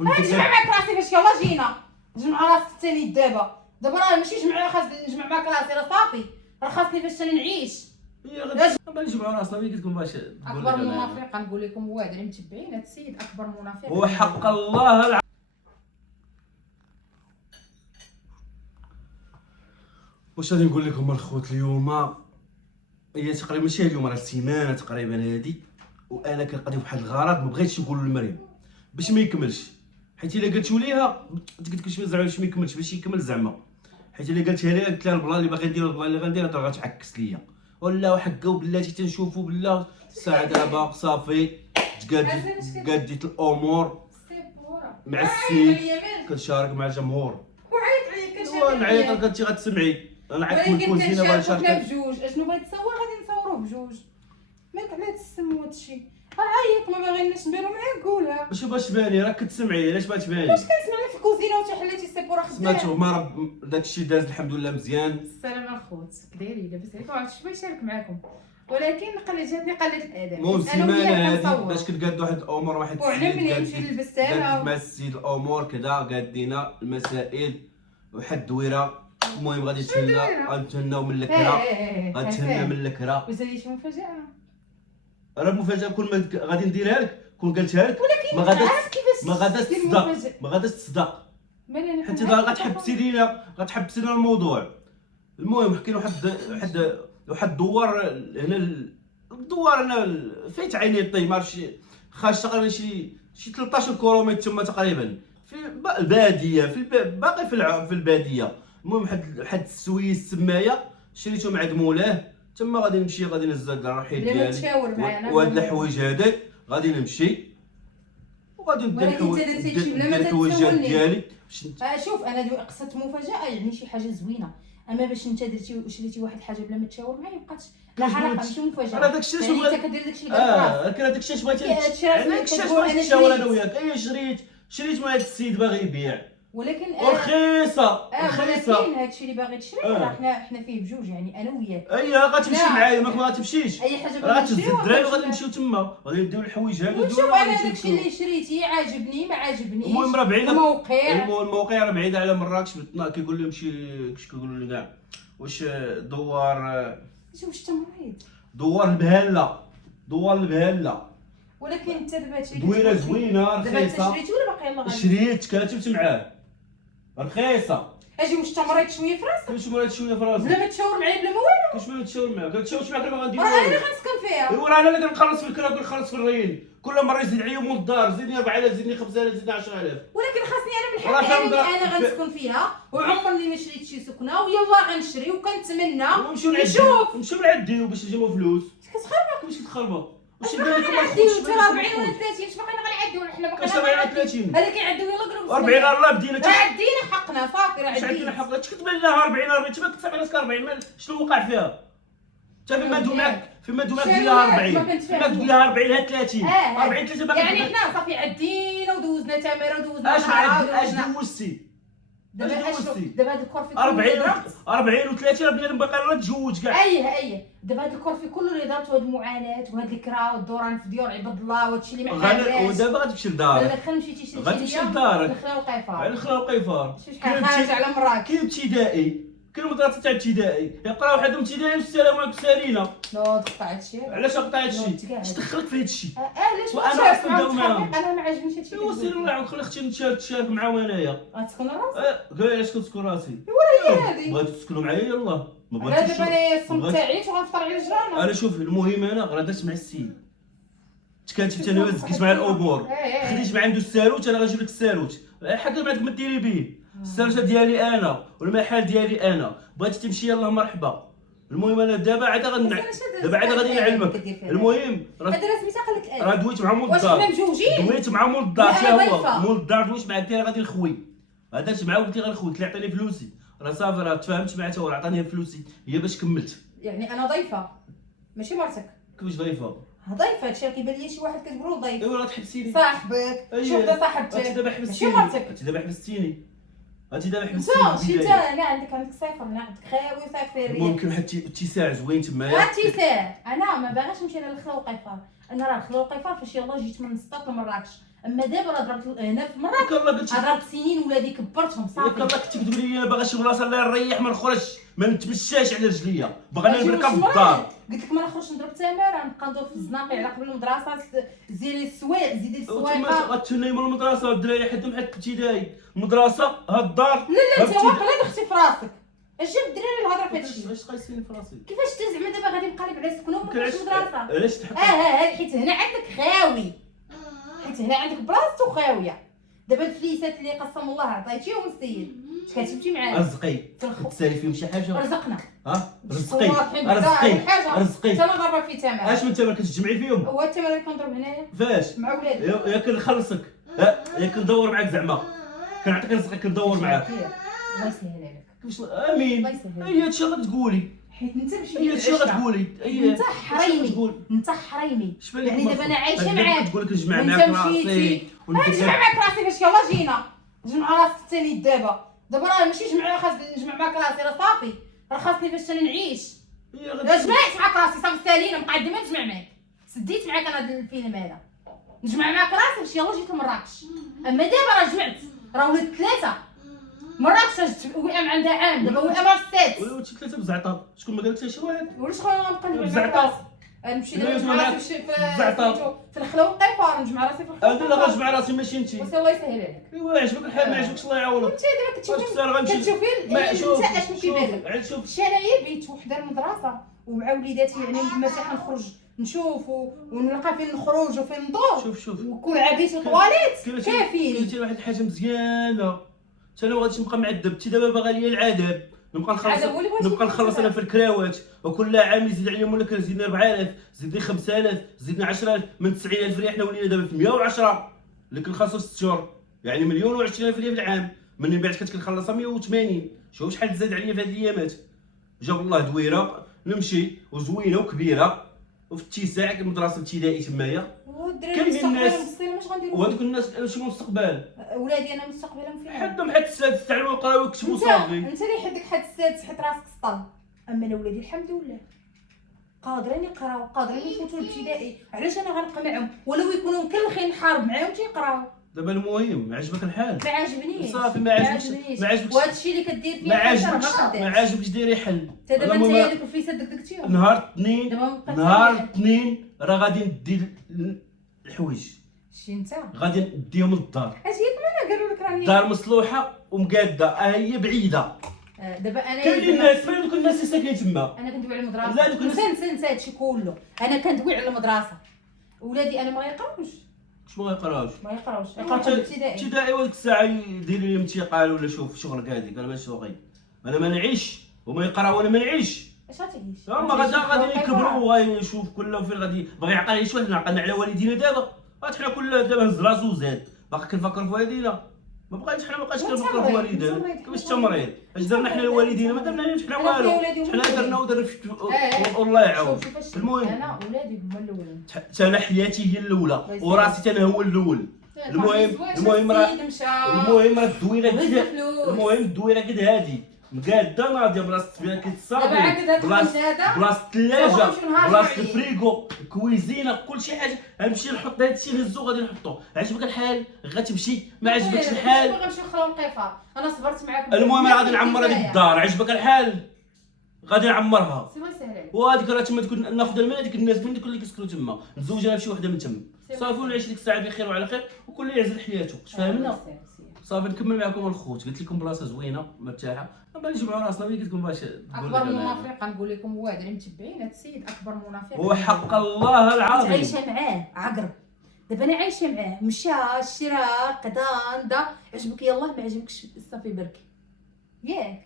نجمع معاك راسي فاش يلاه جينا نجمع راسك الثاني دابا راه ماشي جمع خاص نجمع معاك راسي راه صافي راه خاصني فاش انا نعيش. هي غادي نجمعوا راسنا وهي كتكون باش اكبر منافق نقول لكم وادري متبعين هذا السيد اكبر منافق وحق الله واش غادي نقول لكم الخوت اليوم هي تقريبا ماشي اليوم راه سيمانه تقريبا هذه وانا كنقضي واحد الغرض ما بغيتش نقول لمريم باش ما يكملش حيت الا قلتو ليها قلت لك زعما باش ما يكملش باش يكمل زعما حيت الا قلتها ليها قلت لها البلان اللي باغي ندير البلان اللي غندير راه غتعكس ليا ولا حكا وبلاتي تنشوفوا بالله الساعه دابا صافي قاديت الامور مع السيد كنشارك مع الجمهور وعيط عليا نعيط كنتي غتسمعي نعيط من الكوزينه باغي نشارك بجوج اشنو بغيت تصور غادي نصوروه بجوج مالك على هاد السم وهادشي عيط ما باغيناش نديرو معاك قولها باش تباني راك كتسمعي علاش باغا تباني واش كنسمعنا في الكوزينه وانت حليتي السيبوره خدام سمعتو ما راه داكشي داز الحمد لله مزيان. السلام الخوت كدايرين لاباس عليكم عرفت شنو يشارك معاكم ولكن جاتني قله الادب المهم السيمانه هادي باش كتقاد واحد الامور واحد وعلى ملي نمشي للبستانه مع السيد الامور كذا قادينا المسائل واحد الدويره المهم غادي غنتهناو من الكرا غنتهنى من الكرا وزادي شي مفاجاه راه المفاجاه كون ما غادي نديرها لك كون قلتها لك ما غاداش تصدق حيت غتحبسي لينا غتحبسي لنا الموضوع. المهم حكينا واحد الدوار هنا الدوار هنا فايت عيني الطي ما عرفتش خارج تقريبا شي 13 كيلومتر تما تقريبا في الباديه باقي في الباديه. المهم حد السويس سمايه شريته مع مولاه تما غادي نمشي غادي نزل الرحيل ديالي وهاد الحوايج هذاك غادي نمشي وغادي ندير الحوايجات ديالي. شوف انا قصدت مفاجاه يعني شي حاجه زوينه اما باش انت درتي وشريتي واحد الحاجه بلا ما تشاور معايا مابقاتش لا حرقه ماشي مفاجاه راه داكشي علاش انت كدير داكشي اللي كتبغي كان داكشي علاش بغيتي داكشي علاش بغيتي نشاور انا وياك شريت مع هاد السيد باغي يبيع ولكن رخيصه ولكن هادشي اللي باغي تشري راه حنا فيه بجوج يعني انا وياك غتمشي معايا ما غاتمشيش اي حاجه راه غتهز الدراري وغادي نمشيو تما غادي نديو الحوايج هادو ونشوف انا داكشي اللي شريتي عاجبني ما عاجبنيش. المهم راه بعيده الموقع راه بعيده على مراكش كيقول لهم كيقولوا لي كاع واش دوار واش تمريض دوار البهله ولكن انت دابا هادشي دويره زوينه رخيصه شريتي ولا باقي يلاه شريت كاتبت معاه رخيصه اجي واش تمريض شويه في راسك واش مريت شويه في راسي بلا ما تشاور معايا بلا ما والو كاش ما تشاور معاك كتشاورش معاك ما غندير راه انا اللي غنسكن فيها ايوا راه انا اللي كنخلص في الكرا كنخلص في الرين كل مره يزيد عليا مول الدار زيدني 4000 زيدني 5000 زيدني 10000 ولكن خاصني انا من حقي انا غنسكن فيها وعمرني ما شريت شي سكنه ويلا غنشري وكنتمنى نمشيو نعديو باش نجيبو فلوس كتخربق باش كتخربق واش دير لكم الخوت 40 ولا 30 اش باقي غنعديو حنا باقي 30 هذا كيعديو يلا قرب 40 راه بدينا عدينا حقنا صافي راه عدينا حقنا اش كتبان لها 40 تما كتسمع راسك 40 شنو وقع فيها انت فيما دومك دير لها 40 فيما تقول لها 40 ها 30 40 3 باقي يعني حنا صافي عدينا ودوزنا تماره ودوزنا اش دوزتي دابا هاد الكورفي 40 و30 راه بنادم باقي راه تزوج كاع اييه دابا هاد الكورفي كله اللي دارت وهاد المعاناه وهاد الكرا والدوران في ديور عباد الله وهادشي اللي ما حداش ودابا غتمشي لدارك دابا مشيتي شي غتمشي لدارك الخلا والقيفار على الخلا والقيفار شحال خارج على مراكش كاين ابتدائي كاين مدرسه تاع ابتدائي يقراو واحد ابتدائي والسلام عليكم سالينا لا تقطع هادشي علاش قطع هادشي اش دخلك في هادشي علاش وانا اصلا نداو معاهم انا ما عجبنيش هادشي ايوا سير الله خلي اختي نتشارك معاهم انايا غتسكن راسك قال علاش كنسكن راسي ولا هي هادي بغيتو تسكنوا معايا يلاه ما بغيتش بغيتش دابا الصمت تاعي وغنفطر على جيراننا انا شوف المهم انا غادرت مع السيد تكاتبت انا وزكيت مع الامور خديت مع عنده الساروت انا غنجيب لك الساروت حتى بعدك ما ديري به الساروت ديالي انا والمحل ديالي انا بغيتي تمشي يلاه مرحبا. المهم انا دابا عاد غادي نعلمك. المهم راه سميتها قال لك الان راه دويت مع مول الدار واش حنا مجوجين دويت مع مول الدار حتى هو مول الدار دويت معاه قلت له غادي نخوي هدرت معاه قلت له غنخوي قلت له عطيني فلوسي راه صافي راه تفاهمت معاه حتى هو عطاني فلوسي هي باش كملت. يعني انا ضيفه ماشي مرتك كيفاش ضيفه؟ ضيفه هادشي راه كيبان لي شي واحد كتقولوا ضيف. ايوا راه تحبسيني صاحبك شوف دا صاحبتك انت دابا حبستيني انت دابا حبستيني لا عندك صفر لا عندك خاوي صفر. ممكن واحد اتساع زوين تما اتساع انا ما باغاش نمشي للخلا والقيفار انا راه الخلا والقيفار فاش يلاه جيت من سطات لمراكش اما دابا راه ضربت هنا في المرة ياك الله قلت ضربت سنين ولادي كبرتهم ياك صافي. الله كنتي كتقولي لي باغا شي بلاصه اللي نريح ما نخرجش ما نتمشاش على رجليا باغا ماشي نبركها واش في مرة الدار. قلت لك ما نخرجش نضرب تماره نبقى ندور في الزناقي على قبل المدرسه زيري السوايع زيدي السوايقه. غتهني من المدرسه الدراري حدهم حد ابتدائي المدرسه ها الدار. لا انت واقيلا دختي في راسك اش جاب الدراري الهضره في هادشي؟ علاش قايسين في راسي؟ كيفاش انت زعما دابا غادي نقلب على سكنو وما كاينش مدرسه؟ علاش تحط حيت هنا عندك خاوي، حيت هنا عندك بلاصتو خاويه. دابا الفليسات اللي قسم الله عطيتيهم السيد اش كتمشي معاه؟ رزقي في الخ... تسالي فيهم شي حاجه؟ رزقنا رزقي حاجه رزقي حتى انا ضربه في تمام. اش من تمر كتجمعي فيهم؟ هو التمر اللي كنضرب هنايا فاش؟ مع ولادي ياك نخلصك ياك ندور معاك زعما كنعطيك رزقك ندور معاك. الله يسهل عليك. كيفاش امين الله يسهل. هي هادشي اللي تقولي حيت انت ماشي هي هادشي اللي تقولي انت حريمي انت حريمي. يعني دابا انا عايشه معاك تقول لك نجمع وانت معاك مشيتي راسي نجمع معاك راسي فاش يلاه جينا نجمع راسك الثاني دابا راه ماشي خاص نجمع معاك راسي راه صافي راه خاصني فاش انا نعيش. جمعت معاك راسي صافي سالينا بقى ديما نجمع معاك سديت معاك انا هذا الفيلم هذا نجمع معاك راسي فاش يلاه جيت لمراكش. اما دابا راه جمعت راه ولات 3 مراكش وقع عندها عام دابا وقع مع 6 ولات شي 3 بزعطه شكون ما قال لك حتى شي واحد ولاش خلينا نبقى نجمع معاك بزعطه راسي. نمشي دابا نجمع راسي في الخلا والقيفار نجمع راسي في الخلا هذا اللي غنجمع راسي ماشي انت. وسي الله يسهل عليك. ايوا عجبك الحال ما عجبكش الله يعاونك. انت دابا كتشوفي شوف انت اشنو كيبان شوف لك. انايا بيت وحده المدرسه ومع وليداتي يعني مرتاحه نخرج نشوف ونلقى فين نخرج وفين ندور شوف ويكون عبيت الطواليت كافيين. قلت واحد الحاجه مزيانه حتى انا ما غاديش نبقى معذب انت دابا باغا ليا العذاب نبقى نخلص انا في الكراوات وكل عام يزيد عليهم ولا كنزيدني 4000 زيدني 5000 زيدني 10000 من 90000 ريال حنا ولينا دابا في 110 اللي كنخلصوا في 6 شهور يعني 1,020,000 ريال في العام من بعد كنت كنخلصها 180. شوف شحال زاد عليا في هاد الايامات جاب الله دويره نمشي وزوينه وكبيره وفي اتساع المدرسه الابتدائي تمايا كاين الناس واش غنديروا وهذوك الناس شي مستقبل ولادي انا مستقبلهم فين حدهم حد السادس تعلموا يقراو ويكتبوا صافي. انت اللي حدك حد السادس حيت راسك سطل. اما انا ولادي الحمد لله قادرين يقراو قادرين يفوتوا الابتدائي علاش انا غنبقى معاهم ولو يكونوا مكلخين نحارب معاهم تيقراو. دابا المهم عجبك الحال ما عجبنيش صافي ما عجبكش وهذا الشيء اللي كدير فيه ما عجبكش ديري حل. انت دابا انت هذيك الفليسه دكتيهم نهار الاثنين راه غادي ندي الحوايج شي انت غادي نديهم للدار. اش هي كمان قالوا لك راني الدار مصلوحه ومقاده هي بعيده. دابا انا كاين الناس فين دوك الناس اللي ساكنين تما انا كندوي على المدرسه. لا دوك الناس نسى هادشي كله انا كندوي على المدرسه. ولادي انا ما يقراوش شنو ما يقراوش ابتدائي وديك الساعه يدير لي انتقال ولا شوف شغلك هذيك انا ماشي شغلي انا ما نعيش وما يقرا وانا ما نعيش. اش غتعيش؟ هما غادي يكبروا ويشوف كله فين غادي باغي يعقل على شي واحد نعقلنا على والدينا دابا حنا كل دابا هز راسو وزاد باقي كنفكر في والدينا ما بقاش حنا ما بقاش كنفكر في والدينا. كيفاش التمريض اش درنا حنا لوالدينا ما درناش حنا والو حنا درنا ودرنا والله يعاون. المهم انا ولادي هما الاولين انا حياتي هي الاولى وراسي انا هو الاول. المهم راه الدويره قد هادي مقاده ناضيه بلاصه الطبيعه كيتصابي بلاصه الثلاجه بلاصه الفريغو كويزينه كلشي حاجه غنمشي نحط هادشي نهزو غادي نحطو. عجبك الحال غتمشي ما عجبكش الحال غنمشي نخلو القيفه انا صبرت معاكم. المهم انا غادي نعمر هذيك الدار. عجبك الحال غادي نعمرها سي الله يسهل عليك. وهذيك راه تما تكون ناخذ المال هذيك الناس من دوك اللي كيسكنوا تما نتزوج انا بشي وحده من تما صافي ونعيش ديك الساعه بخير وعلى خير وكل يعزل حياته. اش فاهمنا صافي نكمل معكم الخوت. قلت لكم بلاصه زوينه مرتاحه ما نجمعوا راسنا ملي قلت لكم باش اكبر منافق نقول لكم هو هذا اللي متبعين هذا السيد اكبر منافق هو حق الله العظيم. عايشه معاه عقرب دابا انا عايشه معاه مشى شرا قدان دا عجبك يلاه ما عجبكش صافي بركي ياك.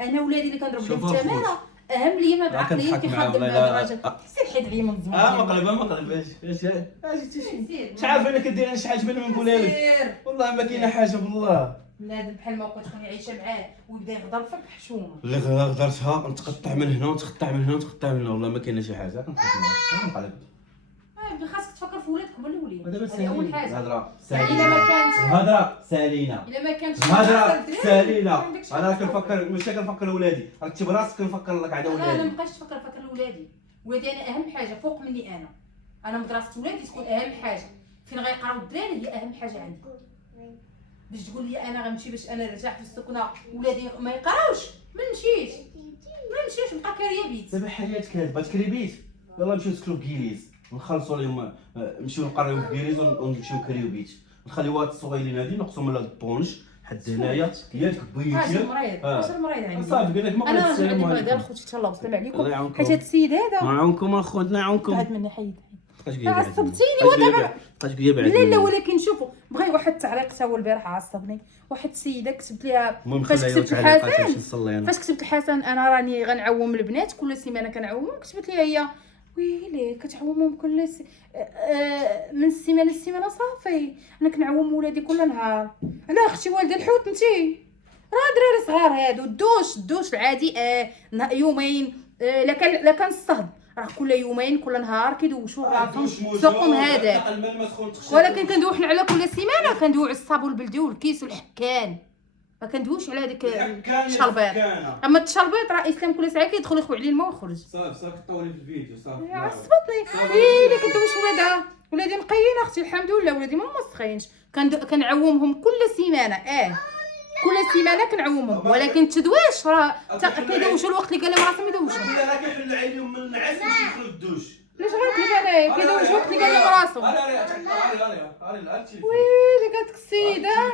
انا ولادي اللي كنضرب لهم التماره اهم ليا ما بعقليين كيخدم هذا الراجل سير حيد عليا من الزمان. ما قلبهاش اش عارف انا كدير انا شي حاجه بان ما نقولها لك والله ما كاينه حاجه بالله. بنادم بحال ما بقيت تكوني عايشه معاه ويبدا يغدر فيك حشومه اللي غدرتها نتقطع من هنا ونتقطع من هنا ونتقطع من هنا والله ما كاينه شي حاجه نقلب. خاصك تفكر في ولادك قبل الوليد هذه اول حاجه. الهضره الا ما كانش الهضره سالينا الا ما كانش الهضره سالينا انا كنفكر ماشي كنفكر ولادي راك تجيب راسك كنفكر لك على ولادي. انا ما بقاش نفكر ولادي انا اهم حاجه فوق مني انا مدرسه ولادي تكون اهم حاجه فين غيقراو الدراري هي اهم حاجه عندي. باش تقول لي انا غنمشي باش انا نرتاح في السكنه ولادي ما يقراوش، ما نمشيش نبقى كاريه بيت. دابا حياتك هاد بغات تكري بيت، يلاه نمشيو نسكنو في كيليز ونخلصوا عليهم، نمشيو نقراو في كيليز ونمشيو نكريو بيت، نخليو هاد الصغيرين هادي نقصوا من هاد البونج حد هنايا ياك بيتي. واش المريض عندي صافي قال لك ما انا بغيتش السلام غادي عليكم. ديال خوتي تهلاو السلام عليكم. الله يعاونكم. حيت هاد السيد هذا نعاونكم اخوات نعاونكم. بعد مني حيد عصبتيني ودابا بقيت بعد لا لا. ولكن شوفوا بغى واحد التعليق تا هو البارح عصبني. واحد السيده كتبت ليها فاش كتبت الحسن فاش كتبت الحسن انا راني غنعوم البنات كل سيمانه كنعومهم. كتبت ليها هي ويلي كتعومهم كل من السيمانه للسيمانه صافي. انا كنعوم ولادي كل نهار. على اختي والده الحوت انتي راه دراري صغار هادو. الدوش العادي يومين لا كان الصهد راه كل يومين كل نهار كيدوشوا راسهم سوقهم هذاك. ولكن كندوي حنا على كل سيمانه كندوي على الصابون البلدي والكيس والحكان. ما كندويش على هذيك الشربيط. اما الشربيط راه اسلام كل ساعه كيدخل يخوي عليه الماء ويخرج. صافي طولي في الفيديو صافي. عصبتني اللي كندويش ولادي نقيين اختي الحمد لله. ولادي ما مسخينش كنعومهم كل سيمانه. كل سيمانه كنعومهم. ولكن التدواش راه كيدوشوا الوقت اللي قال لهم راسهم يدوشوا. لا راه كيحل عينيهم من النعاس باش يدخلوا الدوش. علاش غنكذب انايا كيدوشوا الوقت اللي قال لهم راسهم. ويلي قالت لك السيده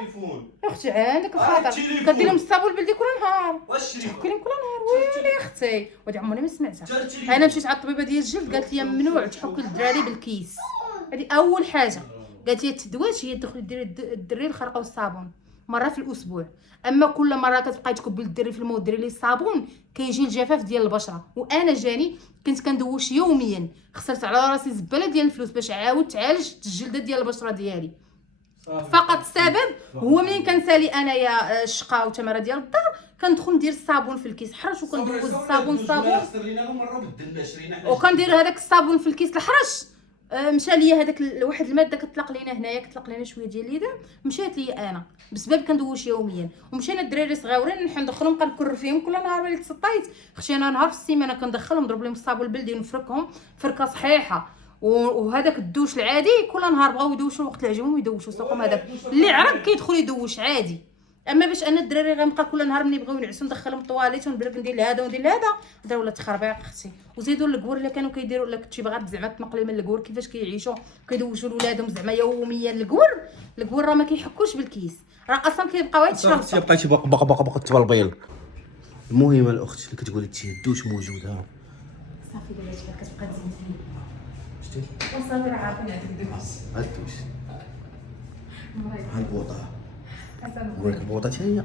اختي عندك الخاطر كدير لهم الصابون البلدي كل نهار. تحكي لهم كل نهار. ويلي اختي ودي عمري ما سمعتها. انا مشيت على الطبيبه ديال الجلد قالت لي ممنوع تحك الدراري بالكيس. هذه اول حاجه قالت لي. التدواش هي تدخل ديري الدري الخرقه والصابون مره في الاسبوع. اما كل مره كتبقاي تكبي الدري في الماء وديري ليه الصابون كيجي الجفاف ديال البشره. وانا جاني كنت كندوش يوميا. خسرت على راسي زباله ديال الفلوس باش عاود تعالج الجلده ديال البشره ديالي. فقط السبب هو منين كنسالي انايا الشقه وتماره ديال الدار كندخل ندير الصابون في الكيس حرش وكندوز الصابون وكندير هذاك الصابون في الكيس الحرش. مشى ليا هذاك واحد الماده كتطلق لينا هنايا كتطلق لينا شويه ديال اليدام. مشات ليا انا بسبب كندوش يوميا. ومشينا الدراري صغاورين نحن ندخلهم كنكر فيهم كل نهار ملي تسطيت. خشي انا نهار في السيمانه كندخلهم نضرب لهم الصابون البلدي ونفركهم فركه صحيحه. وهذاك الدوش العادي كل نهار بغاو يدوشوا وقت اللي عجبهم يدوشوا سوقهم. هذاك اللي عرق كيدخل يدوش عادي. اما باش انا الدراري غنبقى كل نهار ملي بغاو ينعسوا ندخلهم الطواليت ونبرك ندير لهذا وندير لهذا. هذا ولا تخربيق اختي. وزيدوا الكور اللي كانوا كيديروا لك كنتي باغا زعما تنقلي من الكور كيفاش كيعيشوا كيدوشوا لولادهم زعما يوميا. الكور راه ما كيحكوش بالكيس راه اصلا كيبقاو هاد الشهر. صافي بقيتي باقا تبلبيل. المهم الاخت اللي كتقولي الدوش موجود ها صافي دابا كتبقى تزيد فيه. شتي وصافي راه عارفين عندك الدوش ها البوطه وريك البوطه حتى هي.